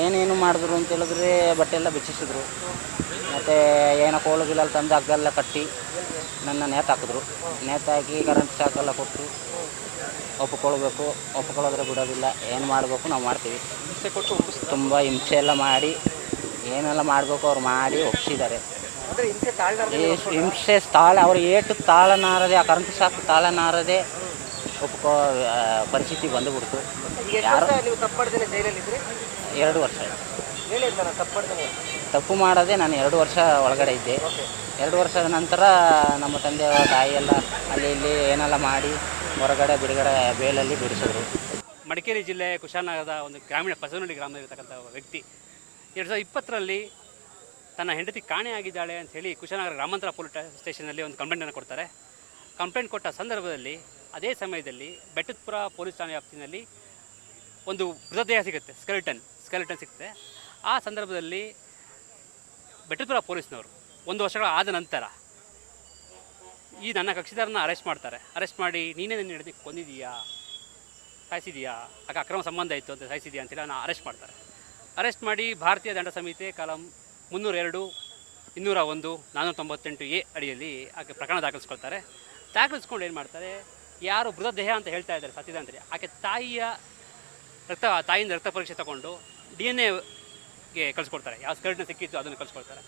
ಏನೇನು ಮಾಡಿದ್ರು ಅಂತ ಹೇಳಿದ್ರೆ ಬಟ್ಟೆ ಎಲ್ಲ ಬಿಚ್ಚಿಸಿದ್ರು. ಮತ್ತು ಏನೋ ಕೋಲು ಗಿಲಲ್ಲಿ ತಂದು ಹಗ್ಗೆಲ್ಲ ಕಟ್ಟಿ ನನ್ನ ನೇತಾಕಿದ್ರು. ನೇತಾಕಿ ಕರೆಂಟ್ ಶಾಕೆಲ್ಲ ಕೊಟ್ಟು ಒಪ್ಪಿಕೊಳ್ಬೇಕು, ಒಪ್ಪಿಕೊಳ್ಳೋದ್ರೆ ಬಿಡೋದಿಲ್ಲ. ಏನು ಮಾಡಬೇಕು ನಾವು ಮಾಡ್ತೀವಿ. ಹಿಂಸೆ ಕೊಟ್ಟು ತುಂಬ ಹಿಂಸೆ ಎಲ್ಲ ಮಾಡಿ ಏನೆಲ್ಲ ಮಾಡಬೇಕು ಅವ್ರು ಮಾಡಿ ಒಪ್ಪಿಸಿದ್ದಾರೆ. ಅಂದರೆ ಹಿಂಸೆ ತಾಳ್ಲಾರ್ದೆ ಈ ನೀವು ಒಪ್ಕೊಂಡ್ರಾ? ಹಿಂಸೆ ತಾಳ ಅವ್ರು ಏಟು ತಾಳನಾರದೆ, ಆ ಕರೆಂಟ್ ಶಾಕ್ ತಾಳನಾರದೆ ಒಪ್ಕೋ ಪರಿಸ್ಥಿತಿ ಬಂದುಬಿಡ್ತು. ಈಗ ಎಷ್ಟು ವರ್ಷ ನೀವು ತಪ್ಪಡ್ದೇನೆ ಜೈಲಲ್ಲಿದ್ರಿ? 2 ವರ್ಷ ಆಯ್ತು. ಹೇಳಿದ್ದ ನಾನು ತಪ್ಪಡ್ದೇನೆ. ತಪ್ಪು ಮಾಡದೆ ನಾನು 2 ವರ್ಷ ಒಳಗಡೆ ಇದ್ದೆ. ಓಕೆ. 2 ವರ್ಷದ ನಂತರ ನಮ್ಮ ತಂದೆ ತಾಯಿ ಎಲ್ಲ ಅಲ್ಲಿ ಇಲ್ಲಿ ಏನೆಲ್ಲ ಮಾಡಿ ಹೊರಗಡೆ ಬಿಡುಗಡೆ ಬೇಲಲ್ಲಿ ಬಿಡಿಸಿದ್ರು. ಮಡಿಕೇರಿ ಜಿಲ್ಲೆ ಕುಶಾಲನಗರದ ಒಂದು ಗ್ರಾಮೀಣ ಬಸವನಹಳ್ಳಿ ಗ್ರಾಮದಲ್ಲಿರ್ತಕ್ಕಂಥ ವ್ಯಕ್ತಿ 2020ರಲ್ಲಿ ತನ್ನ ಹೆಂಡತಿ ಕಾಣೆಯಾಗಿದ್ದಾಳೆ ಅಂತ ಹೇಳಿ ಕುಶಾಲನಗರ ಗ್ರಾಮಾಂತರ ಪೊಲೀಸ್ ಸ್ಟೇಷನಲ್ಲಿ ಒಂದು ಕಂಪ್ಲೇಂಟನ್ನು ಕೊಡ್ತಾರೆ. ಕಂಪ್ಲೇಂಟ್ ಕೊಟ್ಟ ಸಂದರ್ಭದಲ್ಲಿ ಅದೇ ಸಮಯದಲ್ಲಿ ಬೆಟ್ಟದಪುರ ಪೊಲೀಸ್ ಠಾಣೆ ವ್ಯಾಪ್ತಿನಲ್ಲಿ ಒಂದು ಮೃತದೇಹ ಸಿಗುತ್ತೆ, ಸ್ಕೆಲಿಟನ್ ಸಿಗುತ್ತೆ. ಆ ಸಂದರ್ಭದಲ್ಲಿ ಬೆಟ್ಟದಪುರ ಪೊಲೀಸ್ನವರು 1 ವರ್ಷಗಳ ಆದ ನಂತರ ಈ ನನ್ನ ಕಕ್ಷಿದಾರನ ಅರೆಸ್ಟ್ ಮಾಡ್ತಾರೆ. ಅರೆಸ್ಟ್ ಮಾಡಿ ನೀನೇ ನನ್ನ ಹೆಂಡತಿ ಕೊಂದಿದೀಯಾ, ಸಾಯಿಸಿದೀಯಾ, ಆಗ ಅಕ್ರಮ ಸಂಬಂಧ ಇತ್ತು ಅಂತ ಸಾಯಿಸಿದೀಯಾ ಅಂತೇಳಿ ಅವನ್ನ ಅರೆಸ್ಟ್ ಮಾಡ್ತಾರೆ. ಅರೆಸ್ಟ್ ಮಾಡಿ ಭಾರತೀಯ ದಂಡ ಸಂಹಿತೆ ಕಾಲಂ 302, 201, 498A ಅಡಿಯಲ್ಲಿ ಆಕೆ ಪ್ರಕರಣ ದಾಖಲಿಸ್ಕೊಳ್ತಾರೆ. ದಾಖಲಿಸ್ಕೊಂಡು ಏನು ಮಾಡ್ತಾರೆ, ಯಾರು ಮೃತದೇಹ ಅಂತ ಹೇಳ್ತಾ ಇದ್ದಾರೆ ಸತ್ತಿದ ಅಂತೇಳಿ ಆಕೆ ತಾಯಿಯಿಂದ ರಕ್ತ ಪರೀಕ್ಷೆ ತಗೊಂಡು DNA ಕಳಿಸ್ಕೊಡ್ತಾರೆ. ಯಾವ ಸ್ಕರ್ಟ್ನ ಸಿಕ್ಕಿತ್ತು ಅದನ್ನು ಕಳಿಸ್ಕೊಡ್ತಾರೆ.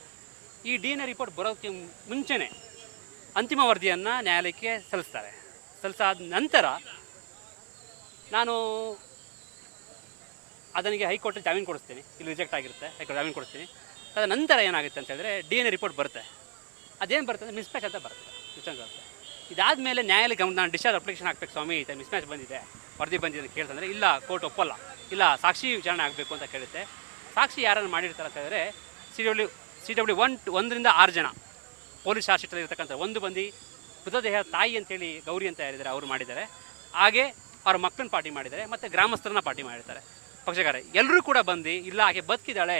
ಈ DNA ರಿಪೋರ್ಟ್ ಬರೋಕ್ಕೆ ಮುಂಚೆನೇ ಅಂತಿಮ ವರದಿಯನ್ನು ನ್ಯಾಯಾಲಯಕ್ಕೆ ಸಲ್ಲಿಸ್ತಾರೆ. ಸಲ್ಲಿಸಾದ ನಂತರ ನಾನು ಅದನಿಗೆ ಹೈಕೋರ್ಟ್ ಜಾಮೀನು ಕೊಡಿಸ್ತೀನಿ. ಇಲ್ಲಿ ರಿಜೆಕ್ಟ್ ಆಗಿರುತ್ತೆ, ಹೈಕೋರ್ಟ್ ಜಾಮೀನು ಕೊಡಿಸ್ತೀನಿ. ಅದ ನಂತರ ಏನಾಗುತ್ತೆ ಅಂತ ಹೇಳಿದ್ರೆ DNA ರಿಪೋರ್ಟ್ ಬರುತ್ತೆ. ಅದೇನು ಬರ್ತದೆ, ಮಿಸ್ಮ್ಯಾಚ್ ಅಂತ ಬರುತ್ತೆ. ಇದಾದಮೇಲೆ ನ್ಯಾಯಾಲಯ ಗಮನ, ನಾನು ಡಿಸ್ಚಾರ್ಜ್ ಅಪ್ಲಿಕೇಶನ್ ಹಾಕ್ಬೇಕು ಸ್ವಾಮಿ, ಮಿಸ್ಮ್ಯಾಚ್ ಬಂದಿದೆ, ವರದಿ ಬಂದಿದೆ ಅಂತ ಕೇಳ್ತಂದರೆ ಇಲ್ಲ, ಕೋರ್ಟ್ ಒಪ್ಪಲ್ಲ, ಇಲ್ಲ ಸಾಕ್ಷಿ ವಿಚಾರಣೆ ಆಗಬೇಕು ಅಂತ ಕೇಳುತ್ತೆ. ಸಾಕ್ಷಿ ಯಾರನ್ನು ಮಾಡಿರ್ತಾರೆ ಅಂತ ಹೇಳಿದ್ರೆ CW 1ರಿಂದ 6 ಜನ ಪೊಲೀಸ್ ಚಾರ್ಜ್ ಶೀಟಲ್ಲಿ ಇರ್ತಕ್ಕಂಥ ಒಂದು ಬಂದು ಮೃತದೇಹ ತಾಯಿ ಅಂತೇಳಿ ಗೌರಿ ಅಂತ ಯಾರಿದ್ದಾರೆ ಅವರು ಮಾಡಿದ್ದಾರೆ. ಹಾಗೆ ಅವ್ರ ಮಕ್ಕಳನ್ನ ಪಾರ್ಟಿ ಮಾಡಿದ್ದಾರೆ ಮತ್ತು ಗ್ರಾಮಸ್ಥರನ್ನ ಪಾರ್ಟಿ ಮಾಡಿರ್ತಾರೆ ಪಕ್ಷಕಾರ. ಎಲ್ಲರೂ ಕೂಡ ಬಂದು ಇಲ್ಲ ಆಕೆ ಬದುಕಿದ್ದಾಳೆ,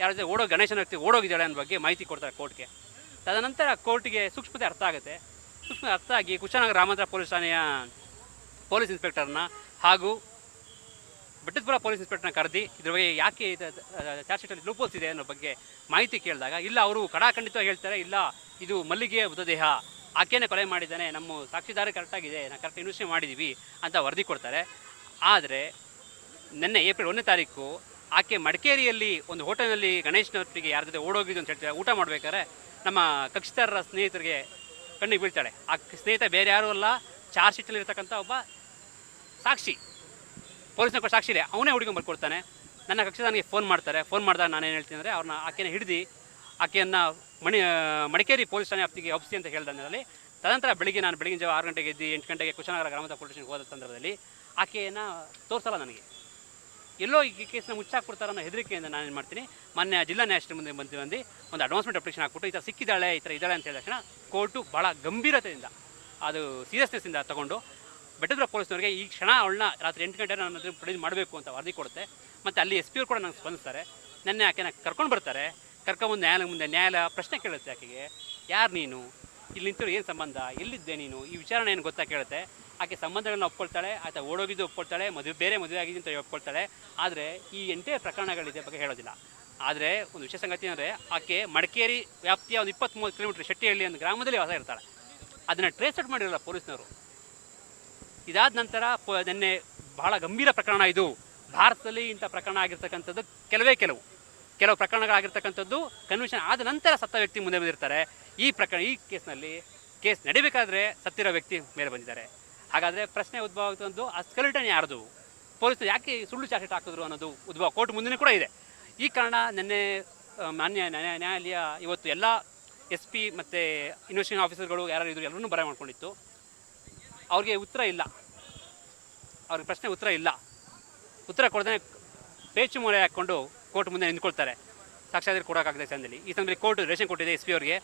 ಯಾರ ಜೊತೆ ಗಣೇಶನ ವ್ಯಕ್ತಿ ಓಡೋಗಿದ್ದಾಳೆ ಅನ್ನೋ ಬಗ್ಗೆ ಮಾಹಿತಿ ಕೊಡ್ತಾರೆ ಕೋರ್ಟ್ಗೆ. ತದನಂತರ ಕೋರ್ಟ್ಗೆ ಸೂಕ್ಷ್ಮತೆ ಅರ್ಥ ಆಗುತ್ತೆ. ಸೂಕ್ಷ್ಮತೆ ಅರ್ಥ ಆಗಿ ಕುಶಾಲನಗರ ಗ್ರಾಮಾಂತರ ಪೊಲೀಸ್ ಠಾಣೆಯ ಪೊಲೀಸ್ ಇನ್ಸ್ಪೆಕ್ಟರ್ನ ಹಾಗೂ ಬೆಟ್ಟದಪುರ ಪೊಲೀಸ್ ಇನ್ಸ್ಪೆಕ್ಟರ್ನ ಕರೆದಿ ಇದ್ರ ಬಗ್ಗೆ ಯಾಕೆ ಚಾರ್ಜ್ ಶೀಟಲ್ಲಿ ಲೂಪೋಲ್ಸ್ ಇದೆ ಅನ್ನೋ ಬಗ್ಗೆ ಮಾಹಿತಿ ಕೇಳಿದಾಗ ಇಲ್ಲ, ಅವರು ಕಡಾಖಂಡಿತವಾಗಿ ಹೇಳ್ತಾರೆ, ಇಲ್ಲ ಇದು ಮಲ್ಲಿಗೆಯ ಮೃತದೇಹ, ಆಕೆನೇ ಕೊಲೆ ಮಾಡಿದ್ದಾನೆ, ನಮ್ಮ ಸಾಕ್ಷಿದಾರ ಕರೆಕ್ಟಾಗಿದೆ, ನಾವು ಕರೆಕ್ಟ್ ಇನ್ವೆಸ್ಟಿಗೇಟ್ ಮಾಡಿದ್ದೀವಿ ಅಂತ ವರದಿ ಕೊಡ್ತಾರೆ. ಆದರೆ ನಿನ್ನೆ ಏಪ್ರಿಲ್ 1ನೇ ತಾರೀಕು ಆಕೆ ಮಡಿಕೇರಿಯಲ್ಲಿ ಒಂದು ಹೋಟೆಲ್ನಲ್ಲಿ ಗಣೇಶನವರಿಗೆ ಯಾರ ಜೊತೆ ಓಡೋಗಿದ್ದು ಅಂತ ಹೇಳ್ತಾರೆ. ಊಟ ಮಾಡಬೇಕಾದ್ರೆ ನಮ್ಮ ಕಕ್ಷಿದಾರರ ಸ್ನೇಹಿತರಿಗೆ ಕಣ್ಣಿಗೆ ಬೀಳ್ತಾಳೆ. ಆ ಸ್ನೇಹಿತ ಬೇರೆ ಯಾರೂ ಅಲ್ಲ, ಚಾರ್ಜ್ ಶೀಟಲ್ಲಿ ಇರ್ತಕ್ಕಂಥ ಒಬ್ಬ ಸಾಕ್ಷಿ, ಪೊಲೀಸ್ನ ಸಾಕ್ಷಿಲೆ ಅವನೇ ಹುಡುಗಂಗೆ ಬರ್ಕೊಡ್ತಾನೆ. ನನ್ನ ಕಕ್ಷಿದಾರನಿಗೆ ಫೋನ್ ಮಾಡ್ತಾರೆ. ಫೋನ್ ಮಾಡಿದಾಗ ನಾನೇನು ಹೇಳ್ತೀನಿ ಅಂದರೆ ಅವ್ರನ್ನ ಆಕೆನ ಹಿಡಿದು ಆಕೆಯನ್ನು ಮಡಿಕೇರಿ ಪೊಲೀಸ್ ಠಾಣೆ ವ್ಯಾಪ್ತಿಗೆ ಒಪ್ಪಿಸಿ ಅಂತ ಹೇಳಿದಲ್ಲಿ, ತದನಂತರ ಬೆಳಗಿನ ಜಾವ 6 ಗಂಟೆಗೆ ಎದ್ದು 8 ಗಂಟೆಗೆ ಕುಶಾಲನಗರ ಗ್ರಾಮಾಂತರ ಪೊಲೀಸ್ ಸ್ಟೇಷನ್ಗೆ ಹೋದ ಸಂದರ್ಭದಲ್ಲಿ ಆಕೆಯನ್ನು ತೋರಿಸಲ್ಲ ನನಗೆ. ಎಲ್ಲೋ ಈ ಕೇಸನ್ನ ಮುಚ್ಚಾಕ್ಬಿಡ್ತಾರೆ ಅನ್ನೋ ಹೆದರಿಕೆಯಿಂದ ನಾನೇನು ಮಾಡ್ತೀನಿ, ಮೊನ್ನೆ ಜಿಲ್ಲಾ ನ್ಯಾಯಾಧೀಶರ ಮುಂದೆ ಬಂದು ಒಂದು ಅಡ್ವಾನ್ಸ್ಮೆಂಟ್ ಅಪ್ಲಿಕೇಶನ್ ಹಾಕ್ಬಿಟ್ಟು ಈ ಥರ ಸಿಕ್ಕಿದ್ದಾಳೆ, ಈ ಥರ ಇದ್ದಾಳೆ ಅಂತ ಹೇಳಿದ ತಕ್ಷಣ ಕೋರ್ಟು ಭಾಳ ಗಂಭೀರತೆಯಿಂದ, ಅದು ಸೀರಿಯಸ್ನೆಸ್ಸಿಂದ ತಗೊಂಡು ಬೆಟ್ಟದಪುರ ಪೊಲೀಸ್ನವರಿಗೆ ಈ ಕ್ಷಣ ಅವಳನ್ನ ರಾತ್ರಿ 8 ಗಂಟೆ ನನ್ನ ಹತ್ರ ಪ್ರೊಡ್ಯೂಸ್ ಮಾಡಬೇಕು ಅಂತ ವರದಿ ಕೊಡುತ್ತೆ. ಮತ್ತು ಅಲ್ಲಿ SP ಅವ್ರು ಕೂಡ ನಂಗೆ ಸ್ಪಂದಿಸ್ತಾರೆ. ನೆನ್ನೆ ಆಕೆನ ಕರ್ಕೊಂಡು ಬರ್ತಾರೆ. ಕರ್ಕೊಂಬಂದು ನ್ಯಾಯಾಲಯ ಪ್ರಶ್ನೆ ಕೇಳುತ್ತೆ ಆಕೆಗೆ, ಯಾರು ನೀನು, ಇಲ್ಲಿ ನಿಂತಿರೋ ಏನು ಸಂಬಂಧ, ಎಲ್ಲಿದ್ದೆ ನೀನು, ಈ ವಿಚಾರಣೆ ಏನು ಗೊತ್ತಾ ಕೇಳುತ್ತೆ. ಆಕೆ ಸಂಬಂಧಗಳನ್ನ ಒಪ್ಕೊಳ್ತಾಳೆ, ಆತ ಓಡೋಗಿದ್ದು ಒಪ್ಕೊಳ್ತಾಳೆ, ಬೇರೆ ಮದುವೆ ಆಗಿದ್ದು ಅಂತ ಒಪ್ಕೊಳ್ತಾಳೆ. ಆದರೆ ಈ ಎಂಟೇ ಪ್ರಕರಣಗಳಿದೆ ಬಗ್ಗೆ ಹೇಳೋದಿಲ್ಲ. ಆದರೆ ಒಂದು ವಿಶೇಷ ಸಂಗತಿ ಅಂದರೆ ಆಕೆ ಮಡಿಕೇರಿ ವ್ಯಾಪ್ತಿಯ ಒಂದು 20-30 ಕಿಲೋಮೀಟರ್ ಶೆಟ್ಟಿಹಳ್ಳಿ ಒಂದು ಗ್ರಾಮದಲ್ಲಿ ವಾಸ ಇರ್ತಾಳೆ. ಅದನ್ನು ಟ್ರೇಸ್ ಔಟ್ ಮಾಡಿರಲ್ಲ ಪೊಲೀಸ್ನವರು. ಇದಾದ ನಂತರ ನಿನ್ನೆ ಬಹಳ ಗಂಭೀರ ಪ್ರಕರಣ ಇದು. ಭಾರತದಲ್ಲಿ ಇಂಥ ಪ್ರಕರಣ ಆಗಿರ್ತಕ್ಕಂಥದ್ದು ಕೆಲವು ಪ್ರಕರಣಗಳಾಗಿರ್ತಕ್ಕಂಥದ್ದು ಕನ್ವಿಷನ್ ಆದ ನಂತರ ಸತ್ತ ವ್ಯಕ್ತಿ ಮುಂದೆ ಬಂದಿರ್ತಾರೆ. ಈ ಕೇಸ್ನಲ್ಲಿ ಕೇಸ್ ನಡಿಬೇಕಾದ್ರೆ ಸತ್ತಿರೋ ವ್ಯಕ್ತಿ ಮೇಲೆ ಬಂದಿದ್ದಾರೆ. ಹಾಗಾದರೆ ಪ್ರಶ್ನೆ ಉದ್ಭವ ಆಗುತ್ತಂದು ಆ ಸ್ಕೆಲಿಟನ್ ಯಾರ್ದು, ಪೊಲೀಸರು ಯಾಕೆ ಸುಳ್ಳು ಚಾರ್ಜ್ ಶೀಟ್ ಹಾಕಿದ್ರು ಅನ್ನೋದು ಉದ್ಭವ ಕೋರ್ಟ್ ಮುಂದೆ ಕೂಡ ಇದೆ. ಈ ಕಾರಣ ನಿನ್ನೆ ಮಾನ್ಯ ನ್ಯಾಯಾಲಯ ಇವತ್ತು ಎಲ್ಲ SP ಮತ್ತು ಇನ್ವೆಸ್ಟಿಗೇಷನ್ ಆಫೀಸರ್ಗಳು ಯಾರು ಇದ್ರು ಎಲ್ಲರೂ ಬರ ಮಾಡ್ಕೊಂಡಿತ್ತು. ಅವ್ರಿಗೆ ಉತ್ತರ ಇಲ್ಲ, ಅವ್ರಿಗೆ ಪ್ರಶ್ನೆ ಉತ್ತರ ಕೊಡದೇ ಪೇಚು ಮೂಲೆ ಹಾಕ್ಕೊಂಡು ಕೋರ್ಟ್ ಮುಂದೆ ನಿಂತ್ಕೊಳ್ತಾರೆ. ಸಾಕ್ಷಾತ್ ಕೊಡೋಕ್ಕಾಗದೆ ಸಂದಲ್ಲಿ. ಈ ಸಮಯದಲ್ಲಿ ಕೋರ್ಟ್ ರೇಷನ್ ಕೊಟ್ಟಿದೆ SP ಅವರಿಗೆ.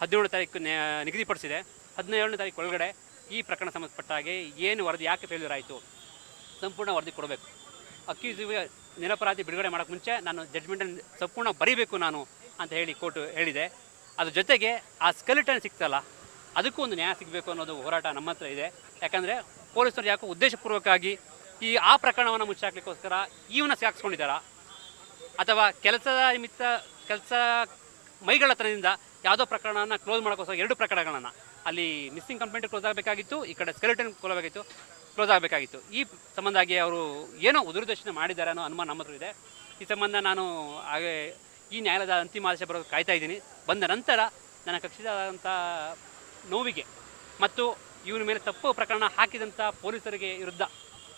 17ನೇ ತಾರೀಕು ನಿಗದಿಪಡಿಸಿದೆ. 17ನೇ ತಾರೀಕು ಒಳಗಡೆ ಈ ಪ್ರಕರಣ ಸಂಬಂಧಪಟ್ಟ ಹಾಗೆ ಏನು ವರದಿ ಯಾಕೆ ಫೇಲ್ಯೂರ್ ಆಯಿತು ಸಂಪೂರ್ಣ ವರದಿ ಕೊಡಬೇಕು. ಅಕ್ಯೂಸಿವ್ಗೆ ನಿರಪರಾಧಿ ಬಿಡುಗಡೆ ಮಾಡೋಕ್ಕೆ ಮುಂಚೆ ನಾನು ಜಡ್ಜ್ಮೆಂಟನ್ನು ಸಂಪೂರ್ಣ ಬರೀಬೇಕು ನಾನು ಅಂತ ಹೇಳಿ ಕೋರ್ಟ್ ಹೇಳಿದೆ. ಅದ್ರ ಜೊತೆಗೆ ಆ ಸ್ಕೆಲಿಟನ್ ಸಿಕ್ತಲ್ಲ, ಅದಕ್ಕೂ ಒಂದು ನ್ಯಾಯ ಸಿಗಬೇಕು ಅನ್ನೋದು ಹೋರಾಟ ನಮ್ಮ ಹತ್ರ ಇದೆ. ಯಾಕಂದರೆ ಪೊಲೀಸರು ಯಾಕೋ ಉದ್ದೇಶಪೂರ್ವಕವಾಗಿ ಆ ಪ್ರಕರಣವನ್ನು ಮುಚ್ಚಾಕ್ಲಿಕ್ಕೋಸ್ಕರ ಇವನ್ನ ಸಾಕಿಸ್ಕೊಂಡಿದ್ದಾರಾ, ಅಥವಾ ಕೆಲಸದ ನಿಮಿತ್ತ ಕೆಲಸ ಮೈಗಳ್ಳತನದಿಂದ ಯಾವುದೋ ಪ್ರಕರಣನ ಕ್ಲೋಸ್ ಮಾಡೋಕ್ಕೋಸ್ಕರ 2 ಪ್ರಕರಣಗಳನ್ನು ಅಲ್ಲಿ ಮಿಸ್ಸಿಂಗ್ ಕಂಪ್ಲೇಂಟ್ ಕ್ಲೋಸ್ ಆಗಬೇಕಾಗಿತ್ತು, ಈ ಕಡೆ ಸ್ಕೆಲೆಟನ್ ಕ್ಲೋಸ್ ಆಗಬೇಕಾಗಿತ್ತು. ಈ ಸಂಬಂಧಾಗಿ ಅವರು ಏನೋ ದುರುದ್ದೇಶನ ಮಾಡಿದ್ದಾರೆ ಅನ್ನೋ ಅನುಮಾನ ನಮ್ಮ ಹತ್ರ ಇದೆ. ಈ ಸಂಬಂಧ ನಾನು ಹಾಗೆ ಈ ನ್ಯಾಯಾಲಯದ ಅಂತಿಮ ಆದೇಶ ಬರೋದು ಕಾಯ್ತಾ ಇದ್ದೀನಿ. ಬಂದ ನಂತರ ನನ್ನ ಕಕ್ಷಿದಾದಂಥ ನೋವಿಗೆ ಮತ್ತು ಇವನ ಮೇಲೆ ತಪ್ಪು ಪ್ರಕರಣ ಹಾಕಿದಂಥ ಪೊಲೀಸರಿಗೆ ವಿರುದ್ಧ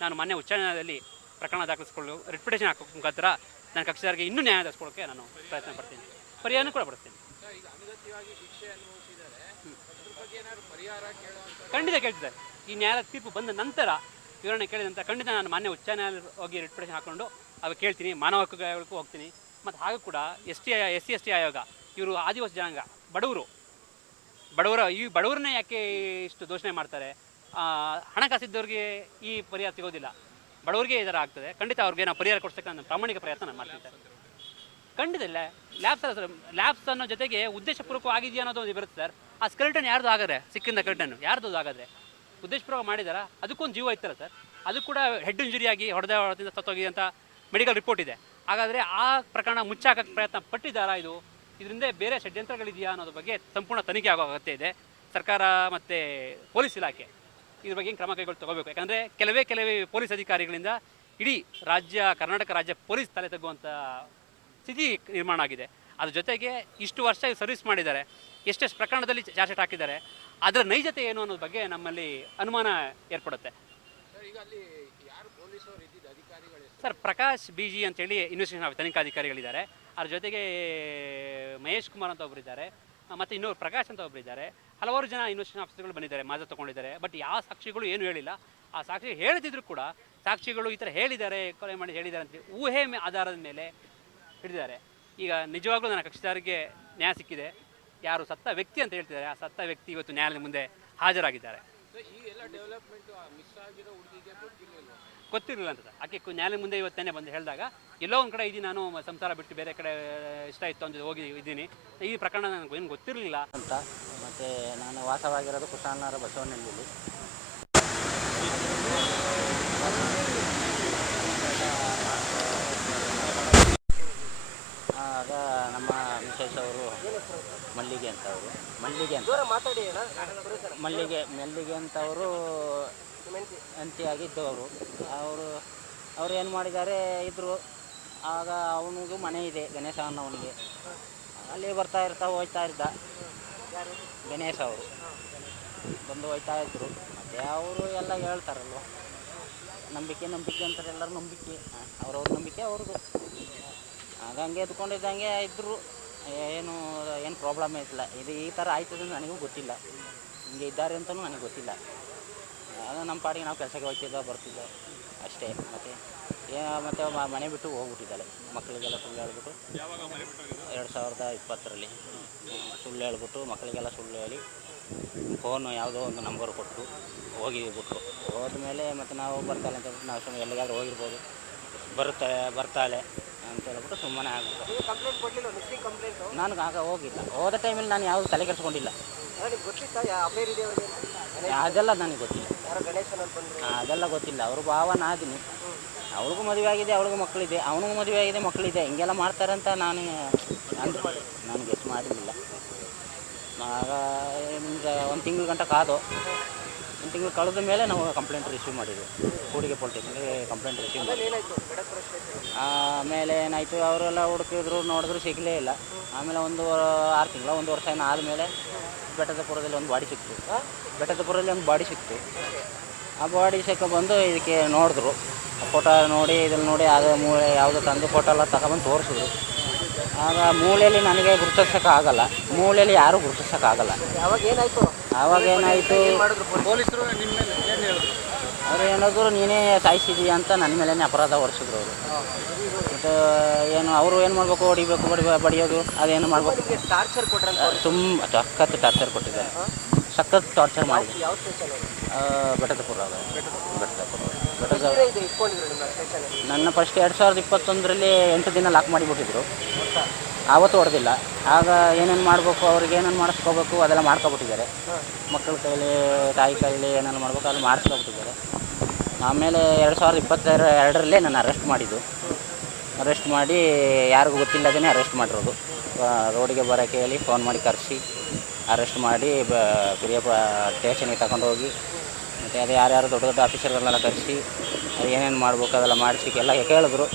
ನಾನು ಮೊನ್ನೆ ಉಚ್ಚ ನ್ಯಾಯಾಲಯದಲ್ಲಿ ಪ್ರಕರಣ ದಾಖಲಿಸಿಕೊಳ್ಳಲು ರಿಪಿಟೇಷನ್ ಹಾಕೋ ಮುಖಾಂತರ ನನ್ನ ಕಕ್ಷಿದಾರರಿಗೆ ಇನ್ನೂ ನ್ಯಾಯ ದೊರಕಿಸ್ಕೊಳ್ಳೋಕ್ಕೆ ನಾನು ಪ್ರಯತ್ನ ಪಡ್ತೀನಿ, ಪರಿಹಾರನೂ ಕೂಡ ಪಡಿಸ್ತೀನಿ. ಖಂಡಿತ ಕೇಳ್ತಿದ್ದಾರೆ. ಈ ನ್ಯಾಯಾಲಯ ತೀರ್ಪು ಬಂದ ನಂತರ ವಿವರಣೆ ಕೇಳಿದ ನಂತರ ಖಂಡಿತ ನಾನು ಮಾನ್ಯ ಉಚ್ಚ ನ್ಯಾಯಾಲಯ ಹೋಗಿ ರಿಪಿಟೇಷನ್ ಹಾಕೊಂಡು ಅವು ಕೇಳ್ತೀನಿ, ಮಾನವ ಹಕ್ಕುಗಳಿಗೂ ಹೋಗ್ತೀನಿ. ಮತ್ತು ಹಾಗೂ ಕೂಡ SC/ST ಆಯೋಗ ಇವರು ಆದಿವಾಸಿ ಜನಾಂಗ ಈ ಬಡವರನ್ನೇ ಯಾಕೆ ಇಷ್ಟು ದೂಷಣೆ ಮಾಡ್ತಾರೆ? ಹಣಕಾಸಿದ್ದವ್ರಿಗೆ ಈ ಪರಿಹಾರ ಸಿಗೋದಿಲ್ಲ, ಬಡವರಿಗೆ ಈ ಥರ ಆಗ್ತದೆ. ಖಂಡಿತ ಅವ್ರಿಗೆ ನಾವು ಪರಿಹಾರ ಕೊಡ್ಸೋಕ್ಕೆ ನಾನು ಪ್ರಾಮಾಣಿಕ ಪ್ರಯತ್ನ ನಾನು ಮಾಡ್ತೀನಿ ಸರ್. ಖಂಡಿತ ಇಲ್ಲ, ಲ್ಯಾಬ್ಸ್ ಅನ್ನೋ ಜೊತೆಗೆ ಉದ್ದೇಶಪೂರ್ವಕ ಆಗಿದೆಯಾ ಅನ್ನೋದು ಒಂದು ಬರುತ್ತೆ ಸರ್. ಆ ಸ್ಕೆಲೆಟನ್ ಯಾರ್ದು ಆಗದೆ, ಸಿಕ್ಕಿಂದ ಸ್ಕೆಲೆಟನ್ ಯಾರ್ದು ಆಗದೆ ಉದ್ದೇಶಪೂರ್ವಕ ಮಾಡಿದಾರ, ಅದಕ್ಕೊಂದು ಜೀವ ಇತ್ತಲ್ಲ ಸರ್. ಅದು ಕೂಡ ಹೆಡ್ ಇಂಜುರಿ ಆಗಿ ಹೊಡೆದಿಂದ ಸತ್ತೋಗಿದೆ ಅಂತ ಮೆಡಿಕಲ್ ರಿಪೋರ್ಟ್ ಇದೆ. ಹಾಗಾದರೆ ಆ ಪ್ರಕರಣ ಮುಚ್ಚಾಕಕ್ಕೆ ಪ್ರಯತ್ನ ಪಟ್ಟಿದ್ದಾರಾ? ಇದರಿಂದ ಬೇರೆ ಷಡ್ಯಂತ್ರಗಳಿದೆಯಾ ಅನ್ನೋದ್ರ ಬಗ್ಗೆ ಸಂಪೂರ್ಣ ತನಿಖೆ ಆಗೋ ಅಗತ್ಯ ಇದೆ. ಸರ್ಕಾರ ಮತ್ತು ಪೊಲೀಸ್ ಇಲಾಖೆ ಇದ್ರ ಬಗ್ಗೆ ಕ್ರಮ ಕೈಗೊಳ್ಳಿ ತಗೋಬೇಕು. ಯಾಕಂದರೆ ಕೆಲವೇ ಪೊಲೀಸ್ ಅಧಿಕಾರಿಗಳಿಂದ ಇಡೀ ಕರ್ನಾಟಕ ರಾಜ್ಯ ಪೊಲೀಸ್ ತಲೆ ತಗ್ಗುವಂಥ ಸ್ಥಿತಿ ನಿರ್ಮಾಣ ಆಗಿದೆ. ಅದ್ರ ಜೊತೆಗೆ ಇಷ್ಟು ವರ್ಷ ಸರ್ವಿಸ್ ಮಾಡಿದ್ದಾರೆ, ಎಷ್ಟೆಷ್ಟು ಪ್ರಕರಣದಲ್ಲಿ ಚಾರ್ಜ್ ಶೀಟ್ ಹಾಕಿದ್ದಾರೆ, ಅದರ ನೈಜತೆ ಏನು ಅನ್ನೋದ್ರ ಬಗ್ಗೆ ನಮ್ಮಲ್ಲಿ ಅನುಮಾನ ಏರ್ಪಡುತ್ತೆ ಸರ್. ಪ್ರಕಾಶ್ BG ಅಂತೇಳಿ ಇನ್ವೆಸ್ಟಿಗೇಷನ್ ತನಿಖಾಧಿಕಾರಿಗಳಿದ್ದಾರೆ. ಅದ್ರ ಜೊತೆಗೆ ಮಹೇಶ್ ಕುಮಾರ್ ಅಂತ ಒಬ್ಬರಿದ್ದಾರೆ, ಮತ್ತು ಇನ್ನೊಬ್ಬರು ಪ್ರಕಾಶ್ ಅಂತ ಒಬ್ಬರಿದ್ದಾರೆ. ಹಲವಾರು ಜನ ಇನ್ವೆಸ್ಟಿಗೇಷನ್ ಆಫೀಸರ್ಗಳು ಬಂದಿದ್ದಾರೆ, ಮಾಜಾ ತೊಗೊಂಡಿದ್ದಾರೆ. ಬಟ್ ಯಾವ ಸಾಕ್ಷಿಗಳು ಏನು ಹೇಳಿಲ್ಲ. ಆ ಸಾಕ್ಷಿ ಹೇಳಿದ್ರು ಕೂಡ ಸಾಕ್ಷಿಗಳು ಈ ಥರ ಹೇಳಿದ್ದಾರೆ, ಕೊಲೆ ಮಾಡಿ ಹೇಳಿದ್ದಾರೆ ಅಂತ ಊಹೆ ಆಧಾರದ ಮೇಲೆ ಹಿಡಿದಿದ್ದಾರೆ. ಈಗ ನಿಜವಾಗ್ಲೂ ನನ್ನ ಕಕ್ಷಿದಾರರಿಗೆ ನ್ಯಾಯ ಸಿಕ್ಕಿದೆ. ಯಾರು ಸತ್ತ ವ್ಯಕ್ತಿ ಅಂತ ಹೇಳ್ತಿದ್ದಾರೆ, ಆ ಸತ್ತ ವ್ಯಕ್ತಿ ಇವತ್ತು ನ್ಯಾಯಾಲಯದ ಮುಂದೆ ಹಾಜರಾಗಿದ್ದಾರೆ. ಗೊತ್ತಿರಲಿಲ್ಲ ಅಂತ ಸರ್. ಆಕೆ ನ್ಯಾಯಾಲಯ ಮುಂದೆ ಇವತ್ತೇನೆ ಬಂದು ಹೇಳಿದಾಗ ಎಲ್ಲೋ ಒಂದು ಕಡೆ ಇದ್ದೀನಿ, ನಾನು ಸಂಸಾರ ಬಿಟ್ಟು ಬೇರೆ ಕಡೆ ಇಷ್ಟ ಇತ್ತು ಅಂತ ಹೋಗಿ ಇದ್ದೀನಿ, ಈ ಪ್ರಕರಣ ನನಗೆ ಏನು ಗೊತ್ತಿರಲಿಲ್ಲ ಅಂತ. ಮತ್ತು ನಾನು ವಾಸವಾಗಿರೋದು ಕುಶಾಲನಗರ ಬಸವನಹಳ್ಳಿಯಲ್ಲಿ. ಆಗ ನಮ್ಮ ಮಿಸೆಸ್ ಅವರು ಮಲ್ಲಿಗೆ ಅಂತ ಅವರು ಅಂತಿಯಾಗಿದ್ದವರು. ಅವರು ಏನು ಮಾಡಿದ್ದಾರೆ ಇದ್ದರು. ಆಗ ಅವನಿಗೂ ಮನೆ ಇದೆ, ಗಣೇಶ ಅನ್ನೋವನಿಗೆ. ಅಲ್ಲಿ ಹೋಗ್ತಾ ಇದ್ದ ಗಣೇಶ ಅವರು ಬಂದು ಹೋಗ್ತಾ ಇದ್ದರು. ಮತ್ತು ಅವರು ಎಲ್ಲ ಹೇಳ್ತಾರಲ್ವ, ನಂಬಿಕೆ ಅಂತಾರೆ ಎಲ್ಲರೂ. ನಂಬಿಕೆ ಅವ್ರವ್ರ ನಂಬಿಕೆ ಅವ್ರದ್ದು. ಆಗ ಹಂಗೆ ಎದ್ಕೊಂಡಿದ್ದಂಗೆ ಇದ್ದರು. ಏನು ಪ್ರಾಬ್ಲಮ್ ಇಲ್ಲ. ಈ ಥರ ಆಯ್ತದೆ ನನಗೂ ಗೊತ್ತಿಲ್ಲ, ಹಿಂಗೆ ಇದ್ದಾರೆ ಅಂತಲೂ ನನಗೆ ಗೊತ್ತಿಲ್ಲ. ಆಗ ನಮ್ಮ ಪಾಡಿಗೆ ನಾವು ಕೆಲಸಕ್ಕೆ ಹೋಗ್ತಿದ್ದೋ ಬರ್ತಿದ್ದೋ ಅಷ್ಟೇ. ಮತ್ತು ಮನೆ ಬಿಟ್ಟು ಹೋಗ್ಬಿಟ್ಟಿದ್ದಾಳೆ. ಮಕ್ಕಳಿಗೆಲ್ಲ ಸುಳ್ಳು ಹೇಳ್ಬಿಟ್ಟು 2020ರಲ್ಲಿ ಸುಳ್ಳು ಹೇಳ್ಬಿಟ್ಟು ಮಕ್ಕಳಿಗೆಲ್ಲ ಸುಳ್ಳು ಹೇಳಿ ಫೋನು ಯಾವುದೋ ಒಂದು ನಂಬರ್ ಕೊಟ್ಟು ಹೋಗಿಬಿಟ್ರು. ಹೋದ್ಮೇಲೆ ಮತ್ತು ನಾವು ಬರ್ತಾಳೆ ಅಂತ ಹೇಳ್ಬಿಟ್ಟು ನಾವು ಸುಮ್ಮನೆ ಎಲ್ಲಿಗಾದ್ರೂ ಹೋಗಿರ್ಬೋದು, ಬರ್ತಾಳೆ ಅಂತ ಹೇಳ್ಬಿಟ್ಟು ಸುಮ್ಮನೆ ಆಗ್ಬಿಟ್ಟು. ನನಗೆ ಆಗ ಹೋಗಿಲ್ಲ. ಹೋದ ಟೈಮಲ್ಲಿ ನಾನು ಯಾವುದು ತಲೆ ಕೆಡಿಸ್ಕೊಂಡಿಲ್ಲ. ಅದೆಲ್ಲ ನನಗೆ ಗೊತ್ತಿಲ್ಲ, ಅದೆಲ್ಲ ಗೊತ್ತಿಲ್ಲ. ಅವ್ರ ಭಾವ ನಾದಿನಿ, ಅವಳಿಗೂ ಮದುವೆ ಆಗಿದೆ, ಅವಳಿಗೂ ಮಕ್ಕಳಿದೆ, ಅವನಿಗೂ ಮದುವೆ ಆಗಿದೆ, ಮಕ್ಕಳಿದೆ. ಹಿಂಗೆಲ್ಲ ಮಾಡ್ತಾರಂತ ನಾನು ಗೆಸ್ ಮಾಡಿರಲಿಲ್ಲ. ಆಗ ಒಂದು ತಿಂಗಳ ಗಂಟ ಕಾದು, ಒಂದು ತಿಂಗಳು ಕಳೆದ ಮೇಲೆ ನಾವು ಕಂಪ್ಲೇಂಟ್ ರಿಸೀವ್ ಮಾಡಿದ್ವಿ. ಕೂಡಿಗೆ ಪೊಲೀಸ್ ಸ್ಟೇಷನ್ಗೆ ಕಂಪ್ಲೇಂಟ್ ರಿಸೀವ್ ಮಾಡಿದ್ವಿ. ಆಮೇಲೆ ಏನಾಯಿತು, ಅವರೆಲ್ಲ ಹುಡುಕಿದ್ರು, ನೋಡಿದ್ರು, ಸಿಗಲೇ ಇಲ್ಲ. ಆಮೇಲೆ 6 ತಿಂಗಳು 1 ವರ್ಷ ಏನೋ ಆದಮೇಲೆ ಬೆಟ್ಟದಪುರದಲ್ಲಿ ಒಂದು ಬಾಡಿ ಸಿಕ್ತು. ಆ ಬಾಡಿ ಬಂದು ಇದಕ್ಕೆ ನೋಡಿದ್ರು. ಫೋಟೋ ನೋಡಿ, ಇದ್ರಲ್ಲಿ ನೋಡಿ ಅದು ಮೂಳೆ ಯಾವುದೋ ತಂದು ಫೋಟೋ ಎಲ್ಲ ತಗೊಬಂದು ತೋರಿಸಿದ್ರು. ಆಗ ಮೂಳೆಯಲ್ಲಿ ನನಗೆ ಗುರುತಿಸೋಕ್ಕಾಗಲ್ಲ, ಮೂಳೆಯಲ್ಲಿ ಯಾರೂ ಗುರುತಿಸೋಕ್ಕಾಗಲ್ಲ. ಆವಾಗ ಏನಾಯಿತು, ಪೊಲೀಸರು ನಿಮ್ಮ ಮೇಲೆ ಏನು ಹೇಳಿದ್ರು? ಅವರು ಏನಾದರೂ ನೀನೇ ಸಾಯಿಸಿದೀಯ ಅಂತ ನನ್ನ ಮೇಲೇ ಅಪರಾಧ ಹೊರಿಸಿದ್ರು ಅವರು. ಮತ್ತು ಅವರು ಏನು ಮಾಡಬೇಕು, ಹೊಡಿಬೇಕು, ಬಡಿಯೋದು ಅದೇನು ಮಾಡಬೇಕು. ಟಾರ್ಚರ್ ಕೊಟ್ಟರೆ ಸಖತ್ತು ಟಾರ್ಚರ್ ಕೊಟ್ಟಿದ್ದಾರೆ, ಸಖತ್ತು ಟಾರ್ಚರ್ ಮಾಡಿ. ಬೆಟ್ಟದಪುರ ನನ್ನ ಫಸ್ಟ್ 2021ರಲ್ಲಿ 8 ದಿನ ಲಾಕ್ ಮಾಡಿಬಿಟ್ಟಿದ್ರು. ಆವತ್ತು ಹೊಡೆದಿಲ್ಲ. ಆಗ ಏನೇನು ಮಾಡಬೇಕು, ಅವ್ರಿಗೆ ಏನೇನು ಮಾಡಿಸ್ಕೋಬೇಕು ಅದೆಲ್ಲ ಮಾಡ್ಕೊಬಿಟ್ಟಿದ್ದಾರೆ. ಮಕ್ಕಳ ಕೈಲಿ, ತಾಯಿ ಕೈಲಿ ಏನೇನು ಮಾಡಬೇಕು ಅದು ಮಾಡಿಸ್ಕೊಬಿಟ್ಟಿದ್ದಾರೆ. ಆಮೇಲೆ 2022ರಲ್ಲೇ ನಾನು ಅರೆಸ್ಟ್ ಮಾಡಿದ್ದು. ಅರೆಸ್ಟ್ ಮಾಡಿ ಯಾರಿಗೂ ಗೊತ್ತಿಲ್ಲದೇ ಅರೆಸ್ಟ್ ಮಾಡಿರೋದು. ರೋಡಿಗೆ ಬರೋಕ್ಕೆ ಹೇಳಿ ಫೋನ್ ಮಾಡಿ ಕರೆಸಿ ಅರೆಸ್ಟ್ ಮಾಡಿ ಪಿರಿಯಪ್ಪ ಸ್ಟೇಷನ್ಗೆ ತಗೊಂಡೋಗಿ ಮತ್ತು ಅದು ಯಾರ್ಯಾರು ದೊಡ್ಡ ದೊಡ್ಡ ಆಫೀಸರ್ಗಳನ್ನೆಲ್ಲ ಕರೆಸಿ ಅದು ಏನೇನು ಮಾಡ್ಬೇಕು ಅದೆಲ್ಲ ಮಾಡಿಸಿ ಎಲ್ಲ ಕೇಳಿದ್ರು.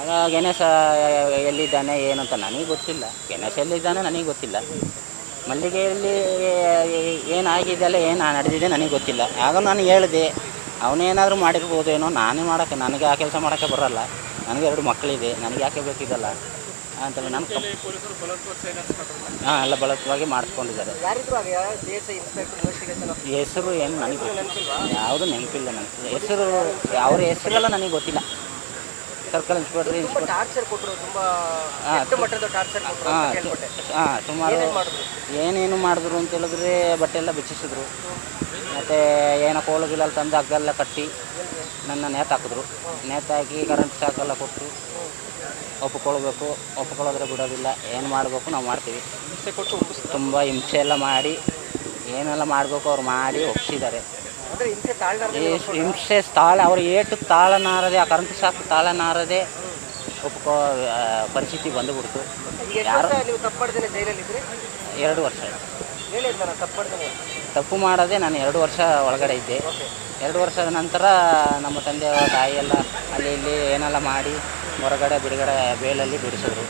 ಆಗ ಗಣೇಶ ಎಲ್ಲಿದ್ದಾನೆ ಏನು ಅಂತ ನನಗೆ ಗೊತ್ತಿಲ್ಲ. ಗಣೇಶ ಎಲ್ಲಿದ್ದಾನೆ ನನಗೆ ಗೊತ್ತಿಲ್ಲ. ಮಲ್ಲಿಗೆಯಲ್ಲಿ ಏನಾಗಿದೆಯಲ್ಲ ಏನು ನಡೆದಿದೆ ನನಗೆ ಗೊತ್ತಿಲ್ಲ. ಆಗ ನಾನು ಹೇಳಿದೆ ಅವನೇನಾದರೂ ಮಾಡಿರ್ಬೋದೇನೋ, ನನಗೆ ಆ ಕೆಲಸ ಮಾಡೋಕ್ಕೆ ಬರೋಲ್ಲ. ನನಗೆ 2 ಮಕ್ಕಳಿದೆ, ನನಗೆ ಯಾಕೆ ಬೇಕಿದಲ್ಲ ಅಂತೇಳಿ ನಾನು ಎಲ್ಲ ಬಲವಾಗಿ ಮಾಡಿಸ್ಕೊಂಡಿದ್ದಾರೆ. ಹೆಸರು ಏನು ನನಗೆ ಯಾವುದು ನೆನಪಿಲ್ಲ. ನನಗೆ ಹೆಸರು ಅವ್ರ ಹೆಸರೆಲ್ಲ ನನಗೆ ಗೊತ್ತಿಲ್ಲ. ಸರ್ಕಲ್ ಇನ್ಸ್ಪೆಕ್ಟ್ರ್ ಸುಮಾರು ಏನೇನು ಮಾಡಿದ್ರು ಅಂತ ಹೇಳಿದ್ರೆ ಬಟ್ಟೆ ಎಲ್ಲ ಬಿಚ್ಚಿಸಿದ್ರು. ಮತ್ತು ಏನೋ ಕೋಲು ಗಿಲಲ್ಲಿ ತಂದು ಹಗ್ಗೆಲ್ಲ ಕಟ್ಟಿ ನನ್ನ ನೇತಾಕಿದ್ರು. ನೇತಾಕಿ ಕರೆಂಟ್ ಶಾಕೆಲ್ಲ ಕೊಟ್ಟು ಒಪ್ಪಿಕೊಳ್ಳೋದ್ರೆ ಬಿಡೋದಿಲ್ಲ. ಏನು ಮಾಡಬೇಕು ನಾವು ಮಾಡ್ತೀವಿ. ತುಂಬ ಹಿಂಸೆ ಎಲ್ಲ ಮಾಡಿ ಏನೆಲ್ಲ ಮಾಡಬೇಕು ಅವ್ರು ಮಾಡಿ ಒಪ್ಪಿಸಿದ್ದಾರೆ. ಹಿಂಸೆ ಅವ್ರು ಏಟು ತಾಳನಾರದೆ, ಆ ಕರೆಂಟ್ ಶಾಕ್ ತಾಳನಾರದೆ ಪರಿಸ್ಥಿತಿ ಬಂದುಬಿಡ್ತು. ಯಾರು 2 ವರ್ಷ ತಪ್ಪು ಮಾಡದೆ ನಾನು 2 ವರ್ಷ ಒಳಗಡೆ ಇದ್ದೆ. 2 ವರ್ಷದ ನಂತರ ನಮ್ಮ ತಂದೆ ತಾಯಿ ಎಲ್ಲ ಅಲ್ಲಿ ಇಲ್ಲಿ ಏನೆಲ್ಲ ಮಾಡಿ ಹೊರಗಡೆ ಬೇಲಲ್ಲಿ ಬಿಡಿಸಿದ್ರು.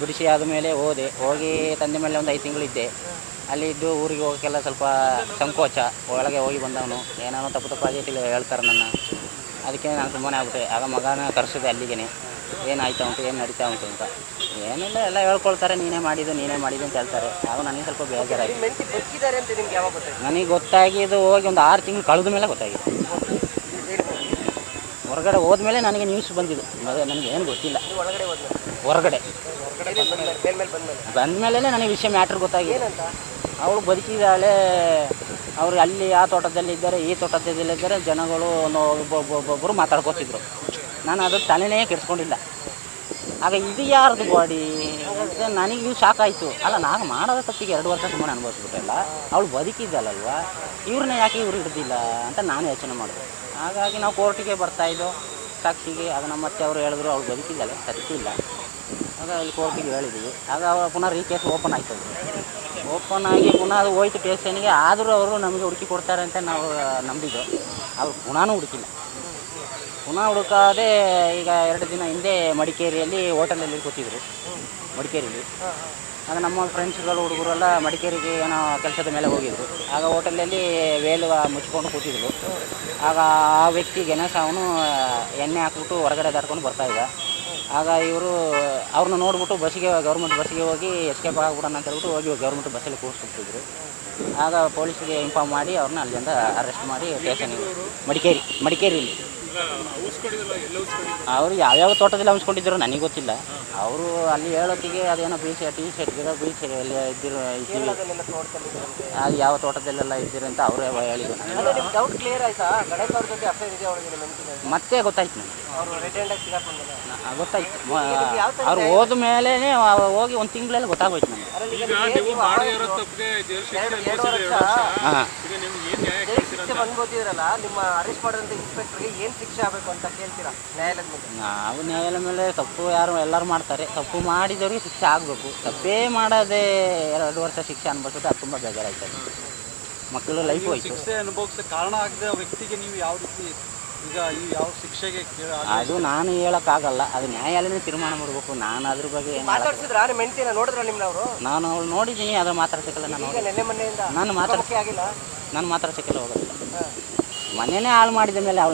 ಬಿಡಿಸಿ ಆದಮೇಲೆ ಹೋಗಿ ತಂದೆ ಮೇಲೆ ಒಂದು 5 ತಿಂಗಳಿದ್ದೆ. ಅಲ್ಲಿದ್ದು ಊರಿಗೆ ಹೋಗೋಕ್ಕೆಲ್ಲ ಸ್ವಲ್ಪ ಸಂಕೋಚ. ಒಳಗೆ ಹೋಗಿ ಬಂದವನು ಏನೇನೋ ತಪ್ಪಾಗಿ ಹೇಳ್ತಾರೆ ನನ್ನ. ಅದಕ್ಕೆ ನಾನು ಸುಮ್ಮನೆ ಆಗ್ಬಿಟ್ಟೆ. ಆಗ ಮಗನ ಕರೆಸಿದೆ ಅಲ್ಲಿಗೆ, ಏನಾಯ್ತಾ ಉಂಟು, ಏನು ನಡೀತಾ ಉಂಟು ಅಂತ. ಏನಿಲ್ಲ, ಎಲ್ಲ ಹೇಳ್ಕೊಳ್ತಾರೆ, ನೀನೇ ಮಾಡಿದ್ದು ಅಂತ ಹೇಳ್ತಾರೆ. ಆಗ ನನಗೆ ಸ್ವಲ್ಪ ಬೇಜಾರಾಗಿ ನನಗೆ ಗೊತ್ತಾಗಿದ್ದು ಹೋಗಿ ಒಂದು 6 ತಿಂಗಳು ಕಳೆದ ಮೇಲೆ ಗೊತ್ತಾಗಿದೆ. ಹೊರಗಡೆ ಹೋದ್ಮೇಲೆ ನನಗೆ ನ್ಯೂಸ್ ಬಂದಿದ್ದು. ನನಗೆ ಏನು ಗೊತ್ತಿಲ್ಲ. ಹೊರಗಡೆ ಬಂದಮೇಲೆ ನನಗೆ ವಿಷಯ ಮ್ಯಾಟ್ರ್ ಗೊತ್ತಾಗಿದೆ. ಅವಳು ಬದುಕಿದ್ದಾಳೆ, ಅವರು ಅಲ್ಲಿ ಆ ತೋಟದಲ್ಲಿದ್ದಾರೆ, ಈ ತೋಟದಲ್ಲಿದ್ದಾರೆ, ಜನಗಳು ಒಬ್ಬೊಬ್ಬರು ಮಾತಾಡ್ಕೋತಿದ್ರು. ನಾನು ಅದು ತಲೆನೇ ಕೆಡಿಸ್ಕೊಂಡಿಲ್ಲ. ಆಗ ಇದು ಯಾರ್ದು ಬಾಡಿ ಅಂತ ನನಗೆ ಶಾಕ್ ಆಯಿತು. ಅಲ್ಲ, ನಾನು ಮಾಡೋದ ತಪ್ಪಿಗೆ 2 ವರ್ಷ ಸುಮ್ಮನೆ ಅನುಭವಿಸ್ಬಿಟ್ಟಲ್ಲ, ಅವಳು ಬದುಕಿದ್ದಲ್ವ, ಇವ್ರನ್ನ ಯಾಕೆ ಇವ್ರು ಹಿಡ್ದಿಲ್ಲ ಅಂತ ನಾನು ಯೋಚನೆ ಮಾಡಿದೆ. ಹಾಗಾಗಿ ನಾವು ಕೋರ್ಟಿಗೆ ಬರ್ತಾಯಿದ್ದೋ ಸಾಕ್ಷಿಗೆ. ಆಗ ನಮ್ಮ ಅತ್ತೆ ಅವರು ಹೇಳಿದ್ರು ಅವಳು ಬದುಕಿದ್ದಾಳೆ, ಸತ್ತಿಲ್ಲ. ಆಗ ಅಲ್ಲಿ ಕೋರ್ಟಿಗೆ ಹೇಳಿದ್ವಿ. ಆಗ ಪುನಃ ಕೇಸ್ ಓಪನ್ ಆಯ್ತು. ಓಪನ್ ಆಗಿ ಪುನಃ ಅದು ಹೋಯ್ತು ಸ್ಟೇಷನ್ಗೆ. ಆದರೂ ಅವರು ನಮಗೆ ಹುಡುಕಿ ಕೊಡ್ತಾರೆ ಅಂತ ನಾವು ನಂಬಿದ್ದು. ಅವ್ರು ಪುನಃ ಹುಡುಕಿಲ್ಲ. ಪುನಃ ಹುಡುಕಾದೆ ಈಗ 2 ದಿನ ಹಿಂದೆ ಮಡಿಕೇರಿಯಲ್ಲಿ ಹೋಟೆಲಲ್ಲಿ ಕೂತಿದ್ರು. ಮಡಿಕೇರಿಯಲ್ಲಿ ಆಗ ನಮ್ಮ ಫ್ರೆಂಡ್ಸ್ಗಳು ಹುಡುಗರೆಲ್ಲ ಮಡಿಕೇರಿಗೆ ಏನೋ ಕೆಲಸದ ಮೇಲೆ ಹೋಗಿದ್ರು. ಆಗ ಹೋಟೆಲಲ್ಲಿ ವೇಲು ಮುಚ್ಕೊಂಡು ಕೂತಿದ್ರು. ಆಗ ಆ ವ್ಯಕ್ತಿ ಗಣೇಶ ಅವನು ಎಣ್ಣೆ ಹಾಕ್ಬಿಟ್ಟು ಹೊರಗಡೆ ದಾಟ್ಕೊಂಡು ಬರ್ತಾಯಿದ್ದ. ಆಗ ಇವರು ಅವ್ರನ್ನ ನೋಡ್ಬಿಟ್ಟು ಗೌರ್ಮೆಂಟ್ ಬಸ್ಸಿಗೆ ಹೋಗಿ ಎಸ್ಕೇಪ್ ಆಗ್ಬಿಡೋಣ ಅಂತ ಹೇಳ್ಬಿಟ್ಟು ಹೋಗಿ ಗೌರ್ಮೆಂಟ್ ಬಸ್ಸಲ್ಲಿ ಕೂರಿಸ್ಬಿಟ್ಟಿದ್ರು. ಆಗ ಪೊಲೀಸ್ಗೆ ಇನ್ಫಾರ್ಮ್ ಮಾಡಿ ಅವ್ರನ್ನ ಅಲ್ಲಿಂದ ಅರೆಸ್ಟ್ ಮಾಡಿ ಸ್ಟೇಷನ್ಗೆ ಮಡಿಕೇರಿಯಲ್ಲಿ ಅವರು ಯಾವ್ಯಾವ ತೋಟದಲ್ಲಿ ಹಂಚ್ಕೊಂಡಿದ್ರು ನನಗೆ ಗೊತ್ತಿಲ್ಲ. ಅವರು ಅಲ್ಲಿ ಹೇಳೋತ್ತಿಗೆ ಅದೇನೋ ಟಿ ಶರ್ಟ್ ಇದ್ದಿರೋ ಇದ್ದೀವಿ, ಅದು ಯಾವ ತೋಟದಲ್ಲೆಲ್ಲ ಇದ್ದೀರಿ ಅಂತ ಅವರೇ ಹೇಳಿದ್ರು. ಮತ್ತೆ ಗೊತ್ತಾಯ್ತು ನನಗೆ, ಗೊತ್ತಾಯ್ತು. ಅವ್ರು ಹೋದ ಮೇಲೆ ಹೋಗಿ 1 ತಿಂಗಳಲ್ಲಿ ಗೊತ್ತಾಗೋಯ್ತು ನನಗೆ. ನಾವು ನ್ಯಾಯಾಲಯದ ಮೇಲೆ ತಪ್ಪು ಎಲ್ಲರೂ ಮಾಡ್ತಾರೆ. ತಪ್ಪು ಮಾಡಿದವ್ರಿಗೆ ಶಿಕ್ಷೆ ಆಗಬೇಕು. ತಪ್ಪೇ ಮಾಡದೆ 2 ವರ್ಷ ಶಿಕ್ಷೆ ಅನುಭವಿಸಿದ್ರೆ ಅದು ತುಂಬ ಬೇಜಾರಾಯ್ತದೆ. ಮಕ್ಕಳು ಲೈಫ್ ಹೋಯ್ತು. ಶಿಕ್ಷೆ ಅನುಭವಿಸೋಕ್ಕೆ ಕಾರಣ ಆಗದೆ ವ್ಯಕ್ತಿಗೆ ನೀವು ಯಾವ ರೀತಿ ಈಗ ಈ ಯಾವ ಶಿಕ್ಷೆಗೆ ಅದು ನಾನು ಹೇಳೋಕ್ಕಾಗಲ್ಲ. ಅದು ನ್ಯಾಯಾಲಯನೇ ತೀರ್ಮಾನ ಮಾಡಬೇಕು. ನಾನು ಅದ್ರ ಬಗ್ಗೆ ನಾನು ಅವಳು ನೋಡಿದ್ದೀನಿ, ಅದ್ರ ಮಾತಾಡ್ಸೋಕ್ಕೆಲ್ಲ ನಾನು ಮಾತಾಡ್ಸೋಕ್ಕೆಲ್ಲ ಹೋಗೋದಿಲ್ಲ. ಮನೆಯೇ ಹಾಳು ಮಾಡಿದ ಮೇಲೆ ಅವಳು